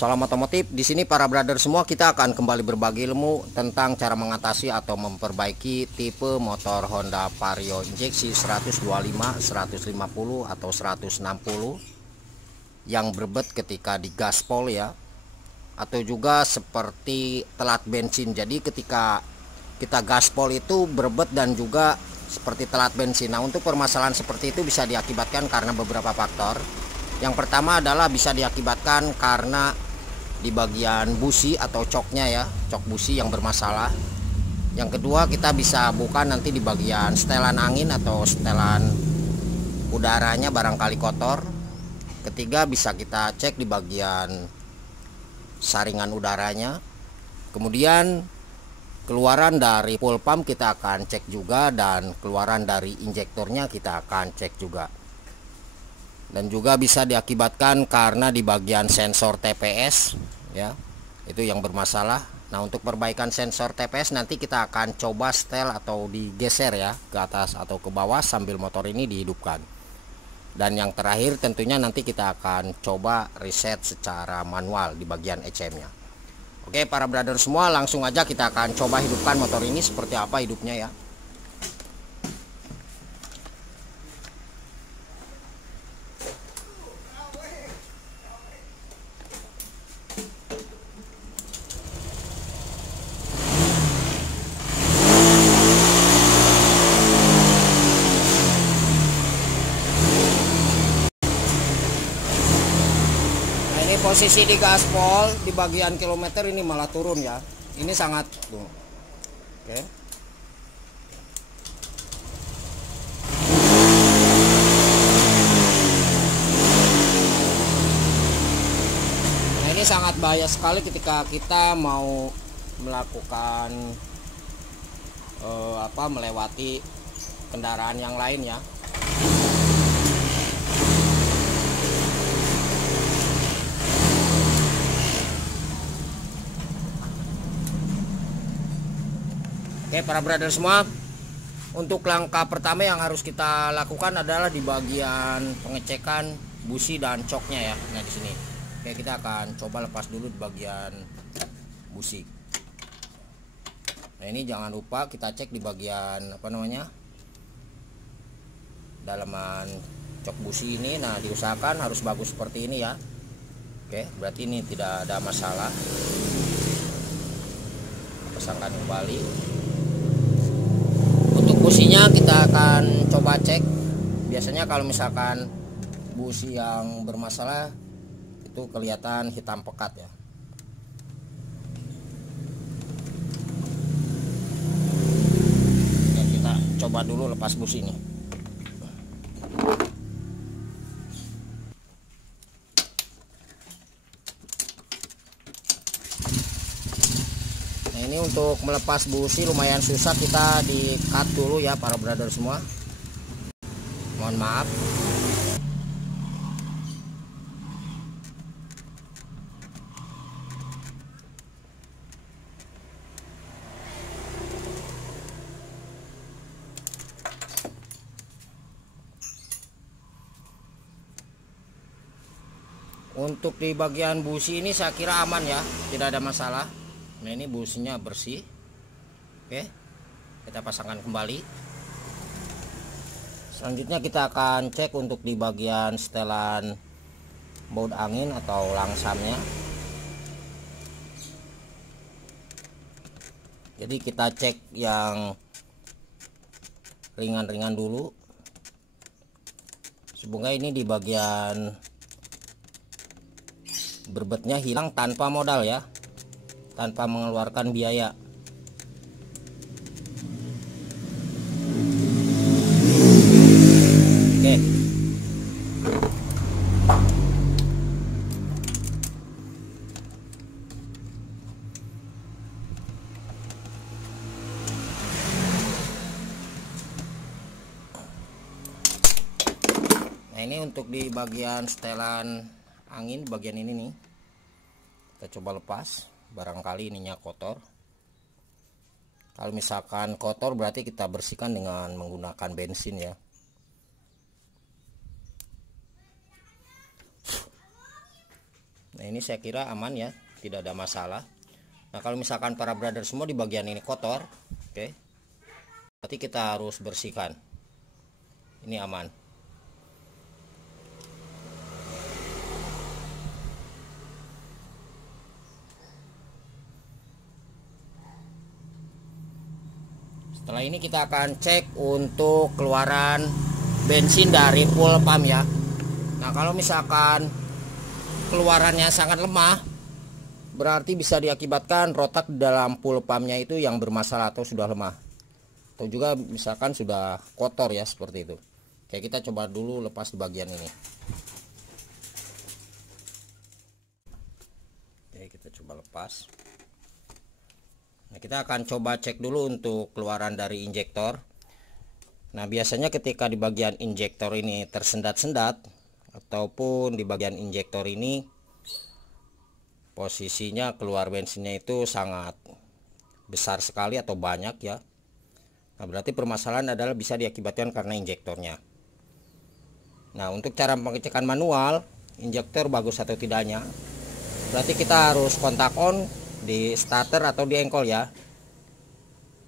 Salam otomotif. Di sini para brother semua, kita akan kembali berbagi ilmu tentang cara mengatasi atau memperbaiki tipe motor Honda Vario injeksi 125, 150 atau 160 yang berbet ketika digaspol ya, atau juga seperti telat bensin. Jadi ketika kita gaspol itu berbet dan juga seperti telat bensin. Nah, untuk permasalahan seperti itu bisa diakibatkan karena beberapa faktor. Yang pertama adalah bisa diakibatkan karena di bagian busi atau coknya ya, cok busi yang bermasalah. Yang kedua, kita bisa buka nanti di bagian setelan angin atau setelan udaranya barangkali kotor. Ketiga, bisa kita cek di bagian saringan udaranya. Kemudian keluaran dari fuel pump kita akan cek juga, dan keluaran dari injektornya kita akan cek juga. Dan juga bisa diakibatkan karena di bagian sensor TPS ya, itu yang bermasalah. Nah, untuk perbaikan sensor TPS nanti kita akan coba setel atau digeser ya ke atas atau ke bawah sambil motor ini dihidupkan. Dan yang terakhir tentunya nanti kita akan coba reset secara manual di bagian ECM-nya. Oke para brother semua, langsung aja kita akan coba hidupkan motor ini seperti apa hidupnya ya. Posisi di gaspol di bagian kilometer ini malah turun ya. Ini sangat tuh. Oke. Nah, ini sangat bahaya sekali ketika kita mau melakukan melewati kendaraan yang lain ya. Oke para brother semua, untuk langkah pertama yang harus kita lakukan adalah di bagian pengecekan busi dan coknya ya. Nah di sini, oke, kita akan coba lepas dulu di bagian busi. Nah ini jangan lupa kita cek di bagian dalaman cok busi ini. Nah diusahakan harus bagus seperti ini ya. Oke, berarti ini tidak ada masalah. Pasangkan kembali. Businya kita akan coba cek. Biasanya kalau misalkan busi yang bermasalah itu kelihatan hitam pekat ya. Oke, kita coba dulu lepas busi ini. Ini untuk melepas busi lumayan susah, kita di cut dulu ya para brother semua. Mohon maaf. Untuk di bagian busi ini saya kira aman ya, tidak ada masalah. Nah ini businya bersih. Oke, kita pasangkan kembali. Selanjutnya kita akan cek untuk di bagian setelan baut angin atau langsamnya. Jadi kita cek yang ringan-ringan dulu. Semoga ini di bagian berbetnya hilang tanpa modal ya, tanpa mengeluarkan biaya. Oke. Nah ini untuk di bagian setelan angin, bagian ini nih, kita coba lepas. Barangkali ininya kotor. Kalau misalkan kotor berarti kita bersihkan dengan menggunakan bensin ya. Nah ini saya kira aman ya, tidak ada masalah. Nah kalau misalkan para brother semua di bagian ini kotor, oke, berarti kita harus bersihkan. Ini aman. Setelah ini kita akan cek untuk keluaran bensin dari fuel pump ya. Nah kalau misalkan keluarannya sangat lemah, berarti bisa diakibatkan rotak di dalam fuel pumpnya itu yang bermasalah atau sudah lemah, atau juga misalkan sudah kotor ya, seperti itu. Oke, kita coba dulu lepas di bagian ini. Oke, kita coba lepas. Nah, kita akan coba cek dulu untuk keluaran dari injektor. Nah, biasanya ketika di bagian injektor ini tersendat-sendat, ataupun di bagian injektor ini posisinya keluar bensinnya itu sangat besar sekali atau banyak ya. Nah, berarti permasalahan adalah bisa diakibatkan karena injektornya. Nah, untuk cara pengecekan manual injektor bagus atau tidaknya, berarti kita harus kontak on di starter atau di engkol ya.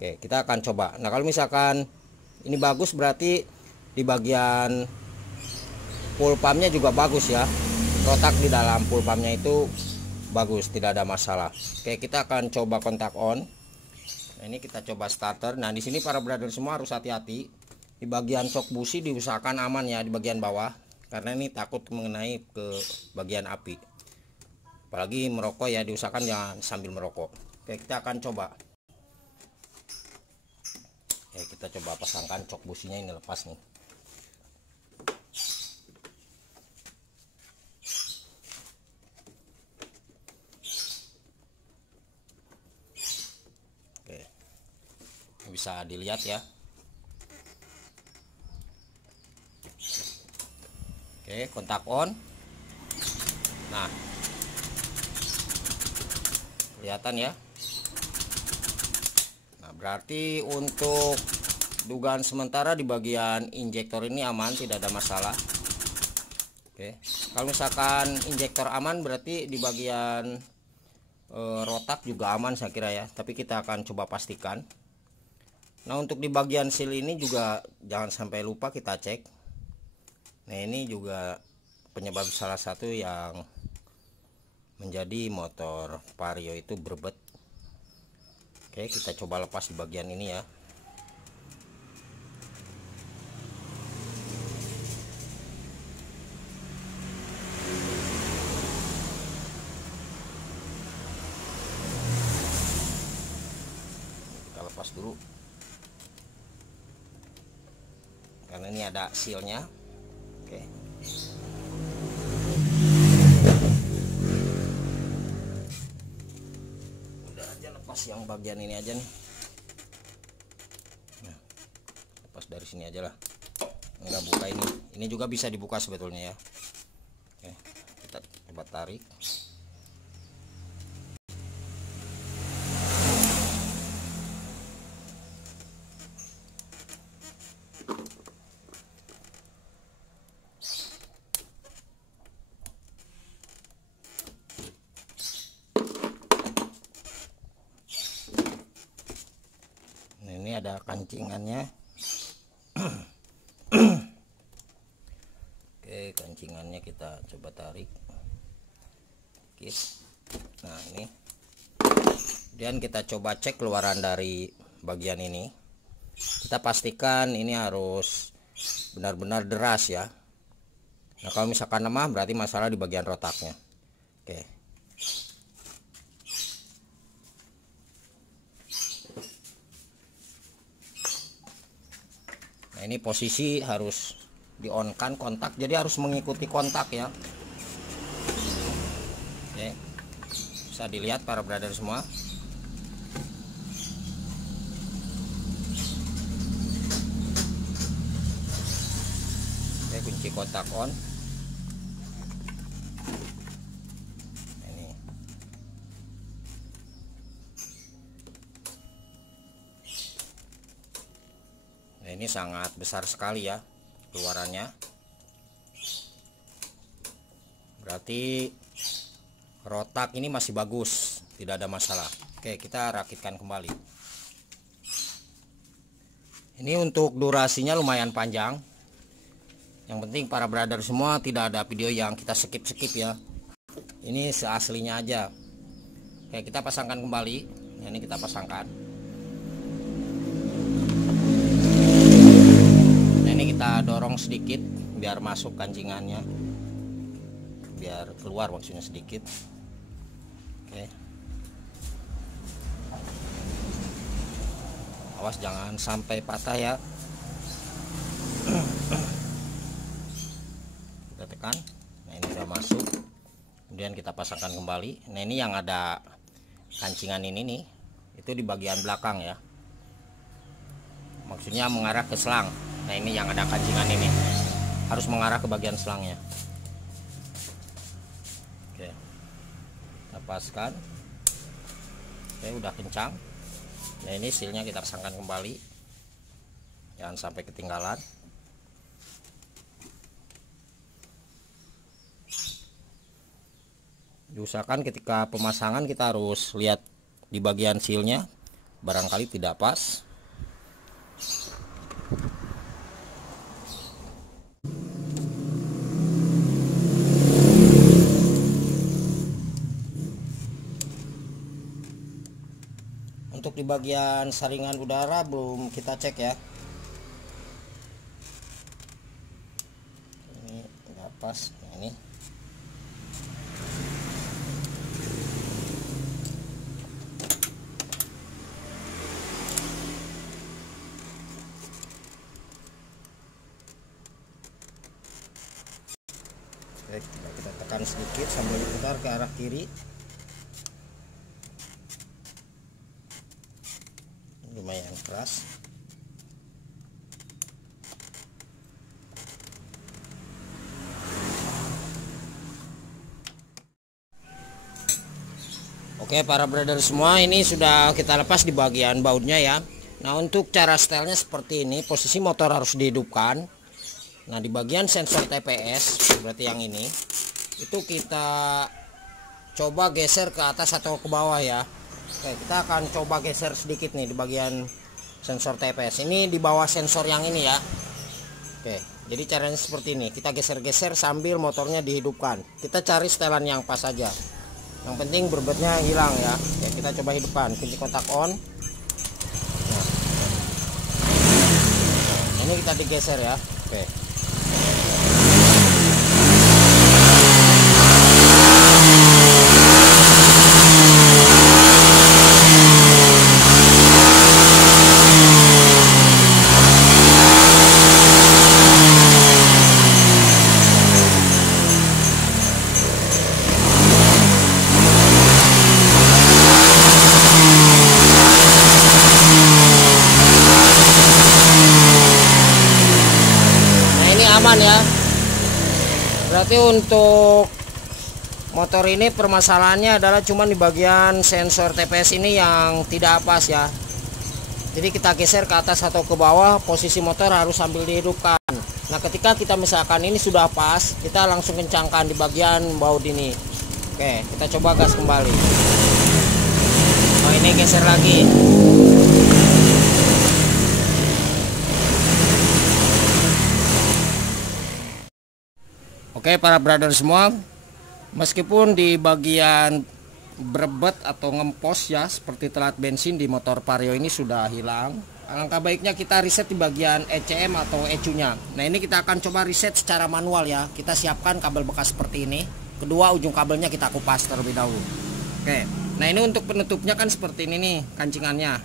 Oke, kita akan coba. Nah kalau misalkan ini bagus, berarti di bagian fuel pumpnya juga bagus ya, rotak di dalam fuel pumpnya itu bagus, tidak ada masalah. Oke, kita akan coba kontak on. Nah ini kita coba starter. Nah di sini para brother semua harus hati-hati, di bagian shock busi diusahakan aman ya, di bagian bawah, karena ini takut mengenai ke bagian api. Apalagi merokok ya, diusahakan jangan sambil merokok. Oke, kita akan coba. Oke, kita coba pasangkan cok businya, ini lepas nih. Oke, ini bisa dilihat ya. Oke, kontak on. Nah, kelihatan ya. Nah berarti untuk dugaan sementara di bagian injektor ini aman, tidak ada masalah. Oke, kalau misalkan injektor aman, berarti di bagian rotak juga aman saya kira ya, tapi kita akan coba pastikan. Nah untuk di bagian seal ini juga jangan sampai lupa kita cek. Nah ini juga penyebab salah satu yang menjadi motor Vario itu berbet. Oke, kita coba lepas di bagian ini ya. Kita lepas dulu, karena ini ada sealnya. Oke, yang bagian ini aja nih. Nah, lepas dari sini aja lah, nggak buka ini juga bisa dibuka sebetulnya ya. Oke, kita coba tarik. Ini ada kancingannya. Oke, kancingannya kita coba tarik. Oke. Nah ini, kemudian kita coba cek keluaran dari bagian ini. Kita pastikan ini harus benar-benar deras ya. Nah kalau misalkan lemah, berarti masalah di bagian rotaknya. Oke. Nah ini posisi harus di on kan kontak, jadi harus mengikuti kontak ya. Oke, bisa dilihat para brother semua. Oke, kunci kontak on. Nah, ini sangat besar sekali ya keluarannya. Berarti Rotak ini masih bagus, tidak ada masalah. Oke, kita rakitkan kembali. Ini untuk durasinya lumayan panjang. Yang penting para brother semua tidak ada video yang kita skip ya. Ini seaslinya aja. Oke, kita pasangkan kembali. Ini kita pasangkan. Nah, ini kita dorong sedikit biar masuk kancingannya, biar keluar maksudnya sedikit. Oke, awas jangan sampai patah ya. Kita tekan. Nah, ini udah masuk. Kemudian kita pasangkan kembali. Nah, ini yang ada kancingan ini nih, itu di bagian belakang ya, maksudnya mengarah ke selang. Nah, ini yang ada kancingan ini harus mengarah ke bagian selangnya. Oke, kita paskan. Oke, udah kencang. Nah, ini sealnya kita pasangkan kembali, jangan sampai ketinggalan. Diusahakan ketika pemasangan kita harus lihat di bagian sealnya, barangkali tidak pas. Untuk di bagian saringan udara belum kita cek ya, ini nggak pas. Nah, ini oke, kita tekan sedikit sambil diputar ke arah kiri. Lumayan keras. Oke, para brother semua, ini sudah kita lepas di bagian bautnya ya. Nah, untuk cara stylenya seperti ini, posisi motor harus dihidupkan. Nah, di bagian sensor TPS, berarti yang ini, itu kita coba geser ke atas atau ke bawah ya. Oke, kita akan coba geser sedikit nih di bagian sensor TPS. Ini di bawah sensor yang ini ya. Oke, jadi caranya seperti ini. Kita geser-geser sambil motornya dihidupkan. Kita cari setelan yang pas saja. Yang penting berbetnya hilang ya. Oke, kita coba hidupkan. Kunci kontak on. Nah, ini kita digeser ya. Oke. Aman ya. Berarti untuk motor ini permasalahannya adalah cuma di bagian sensor TPS ini yang tidak pas ya. Jadi kita geser ke atas atau ke bawah, posisi motor harus sambil dihidupkan. Nah, ketika kita misalkan ini sudah pas, kita langsung kencangkan di bagian baut ini. Oke, kita coba gas kembali. Oh, ini geser lagi. Oke, para brother semua, meskipun di bagian berbet atau ngempos ya, seperti telat bensin di motor Vario ini sudah hilang, alangkah baiknya kita reset di bagian ECM atau ECU-nya. Nah, ini kita akan coba reset secara manual ya. Kita siapkan kabel bekas seperti ini. Kedua ujung kabelnya kita kupas terlebih dahulu. Oke, nah ini untuk penutupnya kan seperti ini nih kancingannya.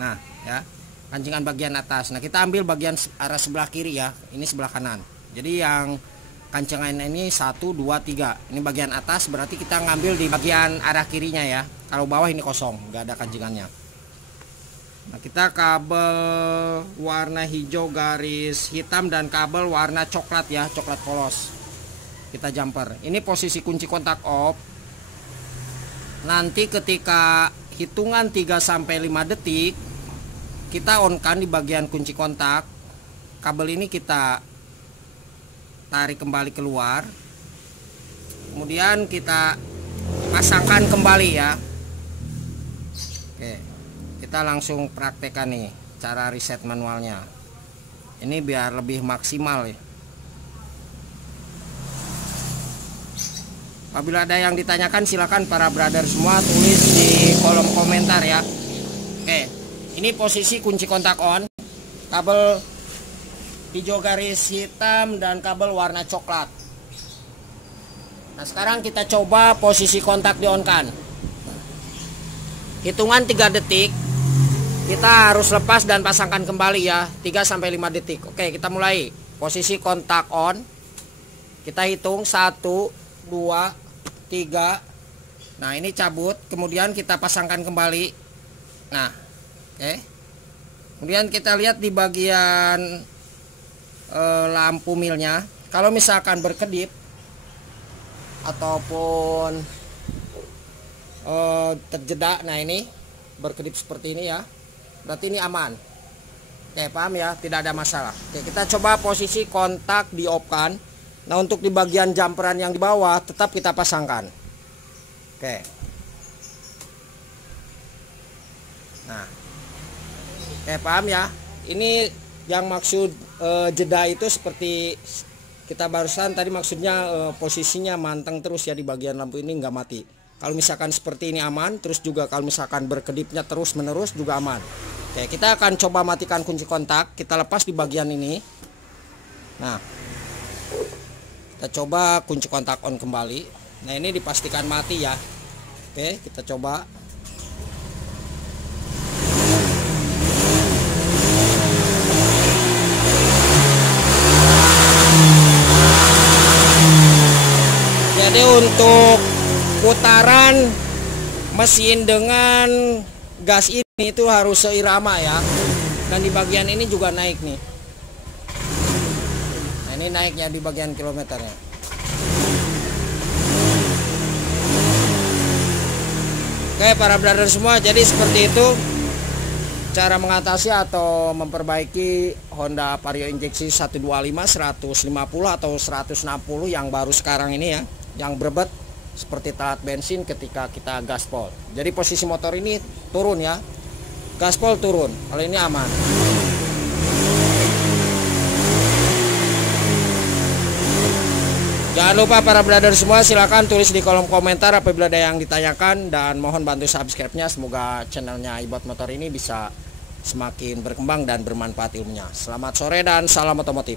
Nah ya, kancingan bagian atas. Nah, kita ambil bagian arah sebelah kiri ya, ini sebelah kanan. Jadi yang kancingan ini 1, 2, 3. Ini bagian atas, berarti kita ngambil di bagian arah kirinya ya. Kalau bawah ini kosong, nggak ada kancingannya. Nah, kita kabel warna hijau garis hitam dan kabel warna coklat ya, coklat polos. Kita jumper. Ini posisi kunci kontak off. Nanti ketika hitungan 3-5 detik, kita on kan di bagian kunci kontak. Kabel ini kita tarik kembali keluar, kemudian kita pasangkan kembali ya. Oke, kita langsung praktekkan nih cara reset manualnya. Ini biar lebih maksimal ya. Apabila ada yang ditanyakan, silakan para brother semua tulis di kolom komentar ya. Oke, ini posisi kunci kontak on, kabel hijau garis hitam dan kabel warna coklat. Nah, sekarang kita coba posisi kontak di on kan. Hitungan 3 detik kita harus lepas dan pasangkan kembali ya, 3-5 detik. Oke, kita mulai. Posisi kontak on, kita hitung 1, 2, 3. Nah, ini cabut, kemudian kita pasangkan kembali. Nah, oke. Kemudian kita lihat di bagian lampu milnya, kalau misalkan berkedip ataupun terjeda, nah ini berkedip seperti ini ya, berarti ini aman. Oke, paham ya, tidak ada masalah. Oke, kita coba posisi kontak di off kan. Nah, untuk di bagian jumperan yang di bawah tetap kita pasangkan. Oke. Nah, oke, paham ya. Ini yang maksud jeda itu seperti kita barusan tadi, maksudnya posisinya manteng terus ya di bagian lampu ini, nggak mati. Kalau misalkan seperti ini aman, terus juga kalau misalkan berkedipnya terus menerus juga aman. Oke, kita akan coba matikan kunci kontak. Kita lepas di bagian ini. Nah, kita coba kunci kontak on kembali. Nah, ini dipastikan mati ya. Oke, kita coba. Jadi untuk putaran mesin dengan gas ini itu harus seirama ya. Dan di bagian ini juga naik nih. Nah, ini naiknya di bagian kilometernya. Oke, para brother semua, jadi seperti itu cara mengatasi atau memperbaiki Honda Vario injeksi 125, 150 atau 160 yang baru sekarang ini ya, yang berbet seperti telat bensin ketika kita gaspol. Jadi posisi motor ini turun ya, gaspol turun, kalau ini aman. Jangan lupa para brother semua, silahkan tulis di kolom komentar apabila ada yang ditanyakan, dan mohon bantu subscribe-nya. Semoga channelnya Ibot Motor ini bisa semakin berkembang dan bermanfaat ilmunya. Selamat sore dan salam otomotif.